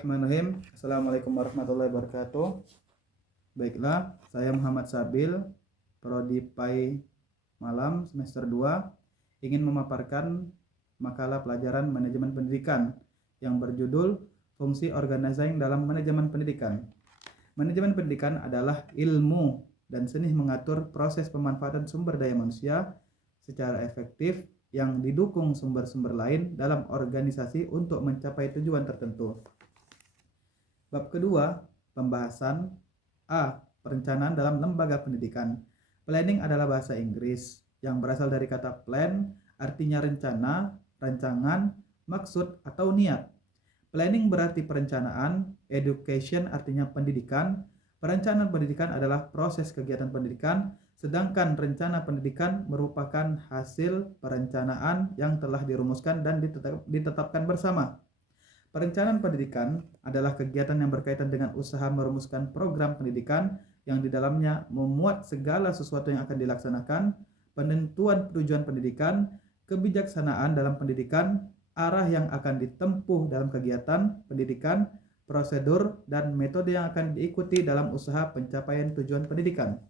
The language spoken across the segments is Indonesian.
Bismillahirrahmanirrahim. Assalamualaikum warahmatullahi wabarakatuh. Baiklah, saya Muhammad Sabil, Prodi PAI Malam semester 2, ingin memaparkan makalah pelajaran manajemen pendidikan yang berjudul Fungsi Organizing dalam Manajemen Pendidikan. Manajemen pendidikan adalah ilmu dan seni mengatur proses pemanfaatan sumber daya manusia secara efektif yang didukung sumber-sumber lain dalam organisasi untuk mencapai tujuan tertentu. Bab kedua, pembahasan A. Perencanaan dalam lembaga pendidikan. Planning adalah bahasa Inggris yang berasal dari kata plan, artinya rencana, rancangan, maksud, atau niat. Planning berarti perencanaan, education artinya pendidikan, perencanaan pendidikan adalah proses kegiatan pendidikan, sedangkan rencana pendidikan merupakan hasil perencanaan yang telah dirumuskan dan ditetapkan bersama. Perencanaan pendidikan adalah kegiatan yang berkaitan dengan usaha merumuskan program pendidikan yang di dalamnya memuat segala sesuatu yang akan dilaksanakan, penentuan tujuan pendidikan, kebijaksanaan dalam pendidikan, arah yang akan ditempuh dalam kegiatan pendidikan, prosedur, dan metode yang akan diikuti dalam usaha pencapaian tujuan pendidikan.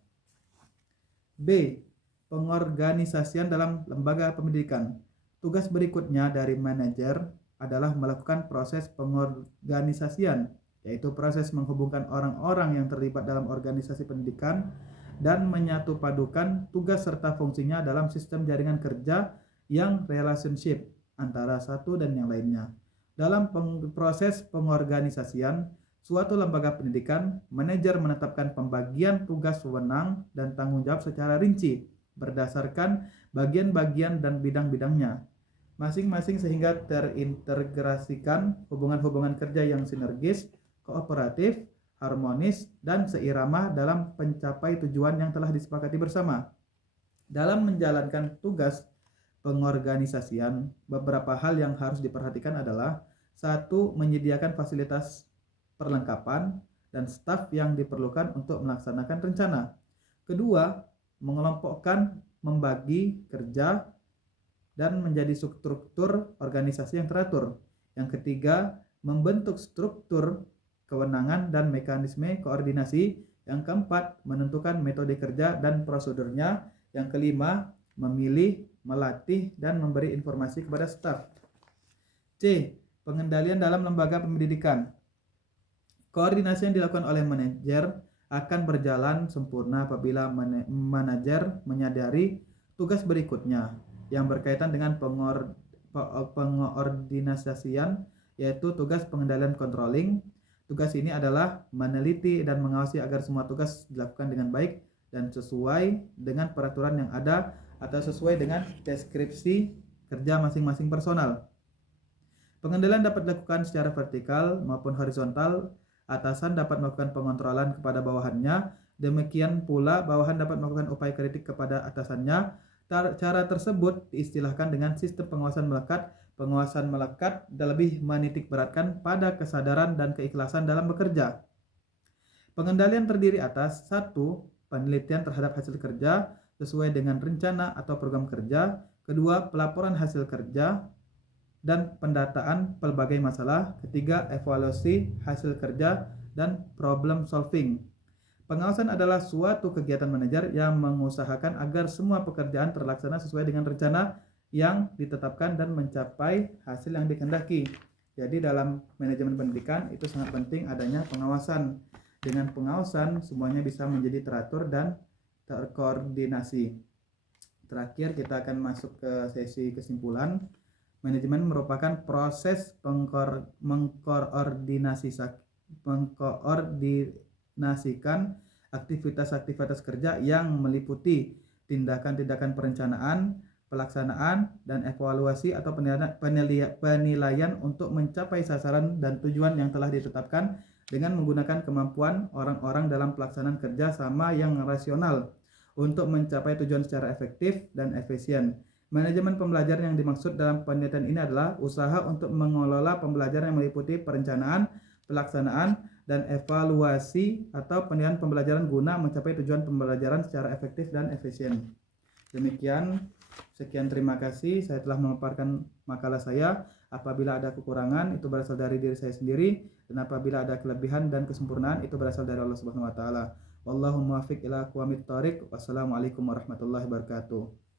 B. Pengorganisasian dalam lembaga pendidikan. Tugas berikutnya dari manajer adalah melakukan proses pengorganisasian, yaitu proses menghubungkan orang-orang yang terlibat dalam organisasi pendidikan dan menyatupadukan tugas serta fungsinya dalam sistem jaringan kerja yang relationship antara satu dan yang lainnya. Dalam proses pengorganisasian suatu lembaga pendidikan, manajer menetapkan pembagian tugas wewenang dan tanggung jawab secara rinci berdasarkan bagian-bagian dan bidang-bidangnya masing-masing sehingga terintegrasikan hubungan-hubungan kerja yang sinergis, kooperatif, harmonis, dan seirama dalam mencapai tujuan yang telah disepakati bersama. Dalam menjalankan tugas pengorganisasian, beberapa hal yang harus diperhatikan adalah: 1. Menyediakan fasilitas perlengkapan dan staf yang diperlukan untuk melaksanakan rencana. 2. Mengelompokkan, membagi kerja dan menjadi struktur organisasi yang teratur. Yang 3. Membentuk struktur kewenangan dan mekanisme koordinasi. Yang 4. Menentukan metode kerja dan prosedurnya. Yang 5. Memilih, melatih, dan memberi informasi kepada staf. C. Pengendalian dalam lembaga pendidikan. Koordinasi yang dilakukan oleh manajer akan berjalan sempurna apabila manajer menyadari tugas berikutnya yang berkaitan dengan pengordinasian, yaitu tugas pengendalian controlling. Tugas ini adalah meneliti dan mengawasi agar semua tugas dilakukan dengan baik dan sesuai dengan peraturan yang ada atau sesuai dengan deskripsi kerja masing-masing personal. Pengendalian dapat dilakukan secara vertikal maupun horizontal. Atasan dapat melakukan pengontrolan kepada bawahannya, demikian pula bawahan dapat melakukan upaya kritik kepada atasannya. Cara tersebut diistilahkan dengan sistem pengawasan melekat. Pengawasan melekat lebih menitik beratkan pada kesadaran dan keikhlasan dalam bekerja. Pengendalian terdiri atas: 1. Penelitian terhadap hasil kerja sesuai dengan rencana atau program kerja. 2. Pelaporan hasil kerja dan pendataan pelbagai masalah. 3. Evaluasi hasil kerja dan problem solving. Pengawasan adalah suatu kegiatan manajer yang mengusahakan agar semua pekerjaan terlaksana sesuai dengan rencana yang ditetapkan dan mencapai hasil yang dikehendaki. Jadi dalam manajemen pendidikan itu sangat penting adanya pengawasan. Dengan pengawasan semuanya bisa menjadi teratur dan terkoordinasi. Terakhir kita akan masuk ke sesi kesimpulan. Manajemen merupakan proses mengkoordinasikan aktivitas-aktivitas kerja yang meliputi tindakan-tindakan perencanaan, pelaksanaan, dan evaluasi atau penilaian untuk mencapai sasaran dan tujuan yang telah ditetapkan dengan menggunakan kemampuan orang-orang dalam pelaksanaan kerja sama yang rasional untuk mencapai tujuan secara efektif dan efisien. Manajemen pembelajaran yang dimaksud dalam penelitian ini adalah usaha untuk mengelola pembelajaran yang meliputi perencanaan, pelaksanaan, dan evaluasi atau penilaian pembelajaran guna mencapai tujuan pembelajaran secara efektif dan efisien. Demikian Sekian, terima kasih. Saya telah memaparkan makalah saya. Apabila ada kekurangan, itu berasal dari diri saya sendiri, dan apabila ada kelebihan dan kesempurnaan, itu berasal dari Allah Subhanahu wa taala. Wallahu muwaffiq ila aqwamit thoriq. Wassalamualaikum warahmatullahi wabarakatuh.